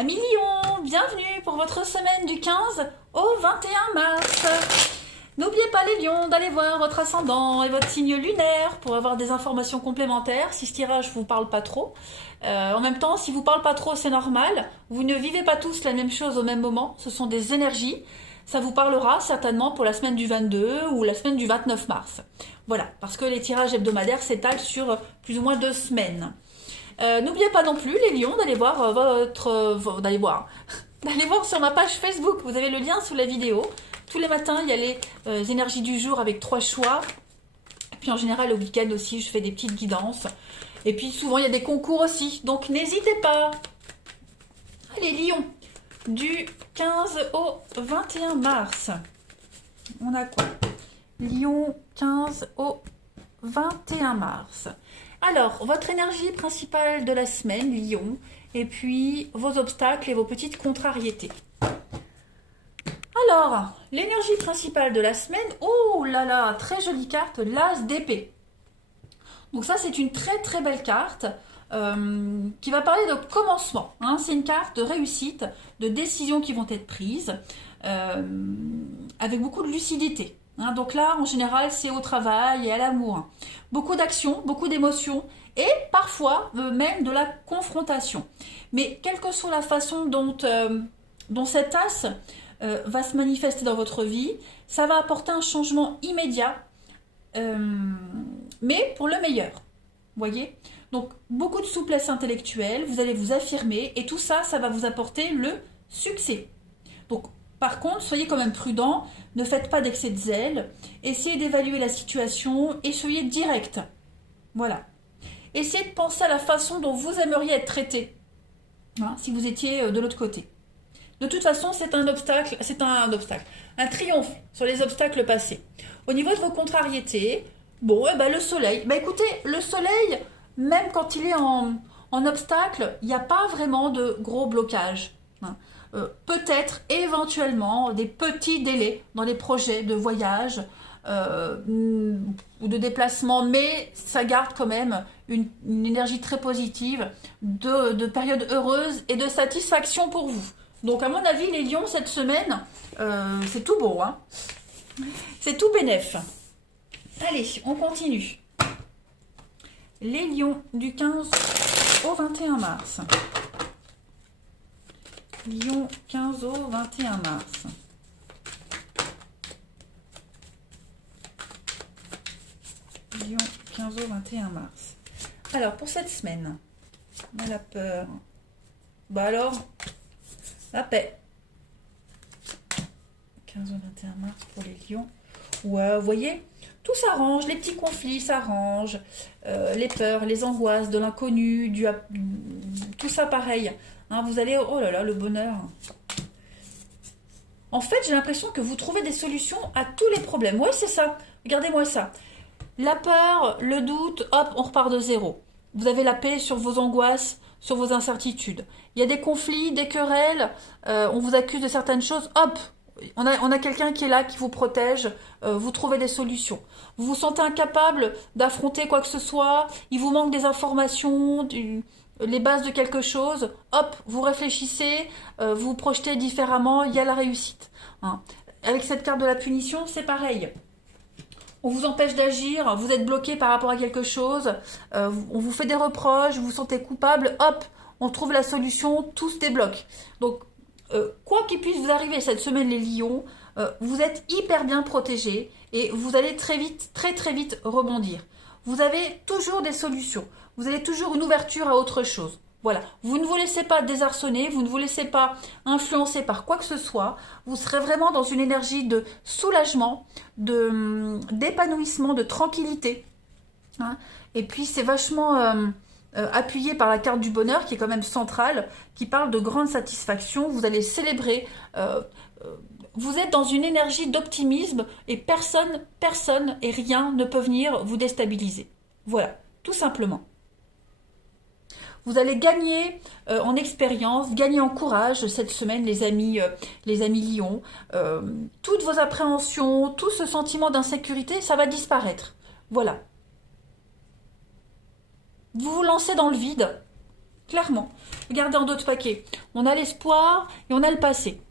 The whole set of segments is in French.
Amis Lion, bienvenue pour votre semaine du 15 au 21 mars. N'oubliez pas les lions d'aller voir votre ascendant et votre signe lunaire pour avoir des informations complémentaires si ce tirage vous parle pas trop. En même temps, si vous parle pas trop, c'est normal. Vous ne vivez pas tous la même chose au même moment. Ce sont des énergies. Ça vous parlera certainement pour la semaine du 22 ou la semaine du 29 mars. Voilà, parce que les tirages hebdomadaires s'étalent sur plus ou moins 2 semaines. N'oubliez pas non plus, les lions, d'aller voir d'aller voir sur ma page Facebook. Vous avez le lien sous la vidéo. Tous les matins, il y a les énergies du jour avec 3 choix. Et puis en général, au week-end aussi, je fais des petites guidances. Et puis souvent, il y a des concours aussi. Donc n'hésitez pas. Allez, lions, du 15 au 21 mars. On a quoi? Lion, 15 au 21 mars. Alors, votre énergie principale de la semaine, Lion, et puis vos obstacles et vos petites contrariétés. Alors, l'énergie principale de la semaine, oh là là, très jolie carte, l'As d'épée. Donc ça, c'est une très très belle carte qui va parler de commencement. Hein. C'est une carte de réussite, de décisions qui vont être prises, avec beaucoup de lucidité. Hein, donc là, en général, c'est au travail et à l'amour. Beaucoup d'actions, beaucoup d'émotions et parfois même de la confrontation. Mais quelle que soit la façon dont cet as va se manifester dans votre vie, ça va apporter un changement immédiat, mais pour le meilleur. Voyez? Donc, beaucoup de souplesse intellectuelle, vous allez vous affirmer et tout ça, ça va vous apporter le succès. Donc, par contre, soyez quand même prudent, ne faites pas d'excès de zèle, essayez d'évaluer la situation et soyez direct. Voilà. Essayez de penser à la façon dont vous aimeriez être traité, hein, si vous étiez de l'autre côté. De toute façon, c'est un obstacle, un triomphe sur les obstacles passés. Au niveau de vos contrariétés, bon, le soleil. Écoutez, le soleil, même quand il est en obstacle, il n'y a pas vraiment de gros blocages. Hein. Peut-être éventuellement des petits délais dans les projets de voyage ou de déplacement, mais ça garde quand même une énergie très positive de période heureuse et de satisfaction pour vous. Donc à mon avis, les lions, cette semaine, c'est tout beau. Hein. C'est tout bénef. Allez, on continue. Les lions du 15 au 21 mars. Lion, 15 au 21 mars. Lion, 15 au 21 mars. Alors, pour cette semaine, on a la peur. Alors, la paix. 15 au 21 mars pour les lions. Ouais, vous voyez, tout s'arrange, les petits conflits s'arrangent, les peurs, les angoisses de l'inconnu, tout ça pareil. Hein, vous allez, oh là là, le bonheur. En fait, j'ai l'impression que vous trouvez des solutions à tous les problèmes. Oui, c'est ça. Regardez-moi ça. La peur, le doute, hop, on repart de zéro. Vous avez la paix sur vos angoisses, sur vos incertitudes. Il y a des conflits, des querelles, on vous accuse de certaines choses, hop, on a quelqu'un qui est là, qui vous protège, vous trouvez des solutions. Vous vous sentez incapable d'affronter quoi que ce soit, il vous manque des informations, les bases de quelque chose, hop, vous réfléchissez, vous vous projetez différemment, il y a la réussite. Hein. Avec cette carte de la punition, c'est pareil. On vous empêche d'agir, vous êtes bloqué par rapport à quelque chose, on vous fait des reproches, vous vous sentez coupable, hop, on trouve la solution, tout se débloque. Donc, quoi qu'il puisse vous arriver cette semaine, les lions, vous êtes hyper bien protégés et vous allez très vite, très très vite rebondir. Vous avez toujours des solutions, vous avez toujours une ouverture à autre chose. Voilà, vous ne vous laissez pas désarçonner, vous ne vous laissez pas influencer par quoi que ce soit, vous serez vraiment dans une énergie de soulagement, d'épanouissement, de tranquillité. Hein. Et puis c'est vachement appuyé par la carte du bonheur qui est quand même centrale, qui parle de grande satisfaction, vous allez célébrer, vous êtes dans une énergie d'optimisme et personne et rien ne peut venir vous déstabiliser. Voilà, tout simplement. Vous allez gagner en expérience, gagner en courage cette semaine, les amis lions. Toutes vos appréhensions, tout ce sentiment d'insécurité, ça va disparaître. Voilà. Vous vous lancez dans le vide Clairement. Regardez en d'autres paquets. On a l'espoir et on a le passé.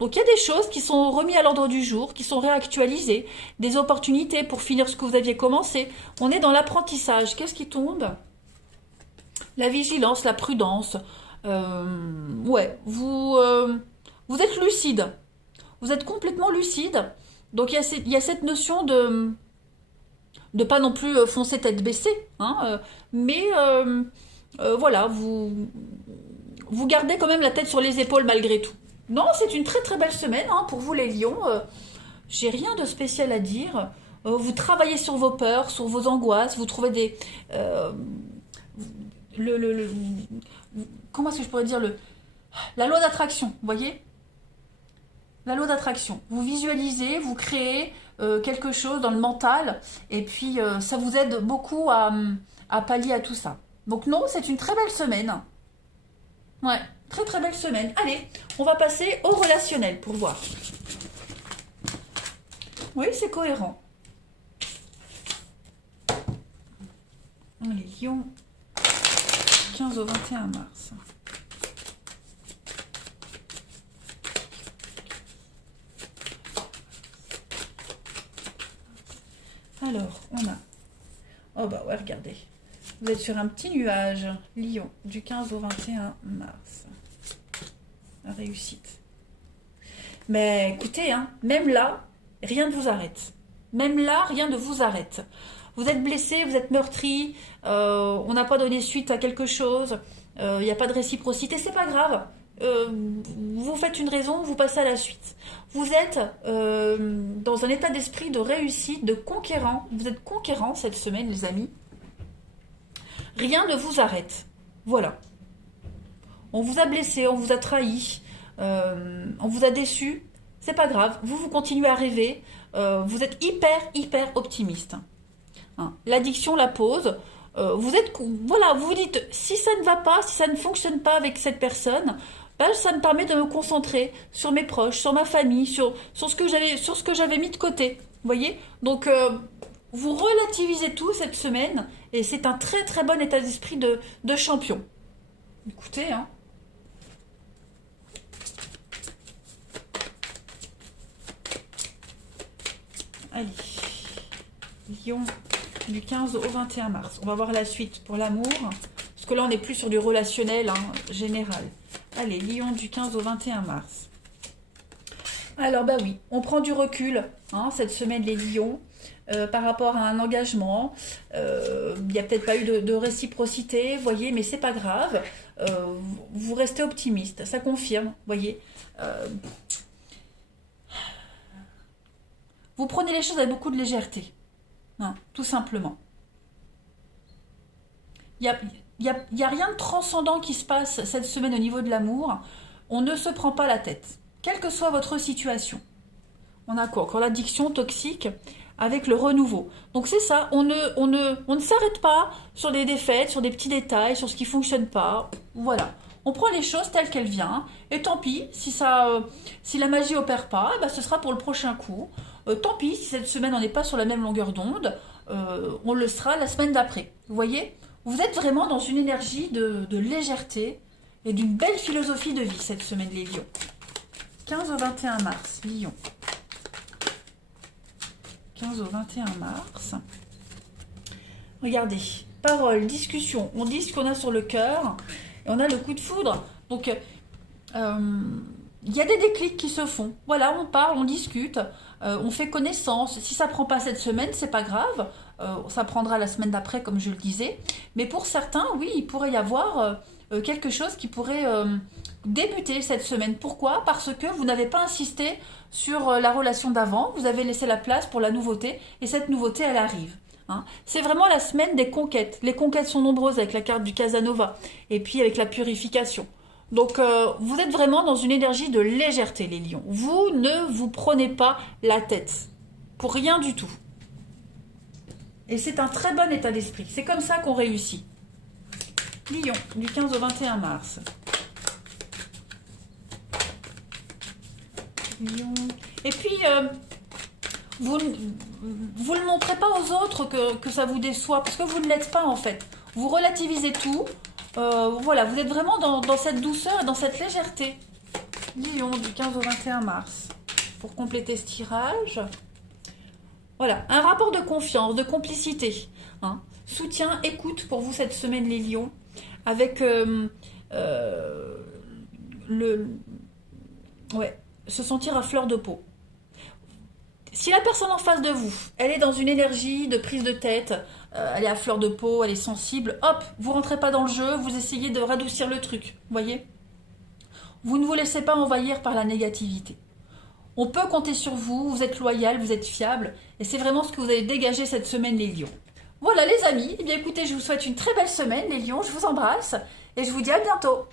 Donc il y a des choses qui sont remises à l'ordre du jour, qui sont réactualisées, des opportunités pour finir ce que vous aviez commencé. On est dans l'apprentissage. Qu'est-ce qui tombe? La vigilance, la prudence. Ouais, vous êtes lucide. Vous êtes complètement lucide. Donc il y a cette notion de pas non plus foncer tête baissée, hein, mais voilà, vous gardez quand même la tête sur les épaules malgré tout. Non, c'est une très très belle semaine hein, pour vous les lions. J'ai rien de spécial à dire. Vous travaillez sur vos peurs, sur vos angoisses, vous trouvez des... comment est-ce que je pourrais dire la loi d'attraction, vous voyez? La loi d'attraction. Vous visualisez, vous créez quelque chose dans le mental, et puis ça vous aide beaucoup à pallier à tout ça. Donc non, c'est une très belle semaine. Ouais, très très belle semaine. Allez, on va passer au relationnel pour voir. Oui, c'est cohérent. Les lions, 15 au 21 mars. Alors, on a... Oh bah ouais, regardez. Vous êtes sur un petit nuage, lion, du 15 au 21 mars. Réussite. Mais écoutez, hein, même là, rien ne vous arrête. Même là, rien ne vous arrête. Vous êtes blessé, vous êtes meurtri, on n'a pas donné suite à quelque chose, il n'y a pas de réciprocité, c'est pas grave. Vous faites une raison, vous passez à la suite. Vous êtes dans un état d'esprit de réussite, de conquérant. Vous êtes conquérant cette semaine, les amis. Rien ne vous arrête. Voilà. On vous a blessé, on vous a trahi, on vous a déçu. C'est pas grave. Vous continuez à rêver. Vous êtes hyper optimiste. Hein. L'addiction la pose. Vous êtes, voilà, vous vous dites, si ça ne va pas, si ça ne fonctionne pas avec cette personne, ben, ça me permet de me concentrer sur mes proches, sur ma famille, sur ce que j'avais mis de côté. Vous voyez? Donc, vous relativisez tout cette semaine et c'est un très bon état d'esprit de champion. Écoutez, hein. Allez, Lion du 15 au 21 mars. On va voir la suite pour l'amour. Parce que là, on n'est plus sur du relationnel hein, général. Allez, Lion du 15 au 21 mars. Alors, bah oui, on prend du recul hein, cette semaine, les lions, par rapport à un engagement. Il n'y a peut-être pas eu de réciprocité, vous voyez, mais c'est pas grave. Vous restez optimiste, ça confirme, vous voyez. Vous prenez les choses avec beaucoup de légèreté. Hein, tout simplement. Il n'y a rien de transcendant qui se passe cette semaine au niveau de l'amour. On ne se prend pas la tête, quelle que soit votre situation. On a quoi? Encore l'addiction toxique avec le renouveau. Donc c'est ça, on ne s'arrête pas sur des défaites, sur des petits détails, sur ce qui ne fonctionne pas. Voilà. On prend les choses telles qu'elles viennent. Et tant pis, si la magie opère pas, bah, ce sera pour le prochain coup. Tant pis, si cette semaine on n'est pas sur la même longueur d'onde, on le sera la semaine d'après. Vous voyez? Vous êtes vraiment dans une énergie de légèreté et d'une belle philosophie de vie cette semaine, les lions. 15 au 21 mars, lion. 15 au 21 mars. Regardez, parole, discussion. On dit ce qu'on a sur le cœur et on a le coup de foudre. Donc, il y a des déclics qui se font. Voilà, on parle, on discute, on fait connaissance. Si ça ne prend pas cette semaine, c'est pas grave. Ça prendra la semaine d'après, comme je le disais. Mais pour certains, oui, il pourrait y avoir quelque chose qui pourrait débuter cette semaine. Pourquoi? Parce que vous n'avez pas insisté sur la relation d'avant. Vous avez laissé la place pour la nouveauté. Et cette nouveauté, elle arrive. Hein. C'est vraiment la semaine des conquêtes. Les conquêtes sont nombreuses avec la carte du Casanova. Et puis avec la purification. Donc, vous êtes vraiment dans une énergie de légèreté, les lions. Vous ne vous prenez pas la tête. Pour rien du tout. Et c'est un très bon état d'esprit. C'est comme ça qu'on réussit. Lion, du 15 au 21 mars. Lion. Et puis, vous ne montrez pas aux autres que ça vous déçoit. Parce que vous ne l'êtes pas, en fait. Vous relativisez tout. Voilà, vous êtes vraiment dans cette douceur et dans cette légèreté. Lion du 15 au 21 mars. Pour compléter ce tirage. Voilà, un rapport de confiance, de complicité. Hein. Soutien, écoute pour vous cette semaine les lions. Avec se sentir à fleur de peau. Si la personne en face de vous, elle est dans une énergie de prise de tête, elle est à fleur de peau, elle est sensible, hop, vous rentrez pas dans le jeu, vous essayez de radoucir le truc, voyez. Vous ne vous laissez pas envahir par la négativité. On peut compter sur vous, vous êtes loyal, vous êtes fiable, et c'est vraiment ce que vous allez dégager cette semaine les lions. Voilà les amis, eh bien écoutez, je vous souhaite une très belle semaine les lions, je vous embrasse, et je vous dis à bientôt.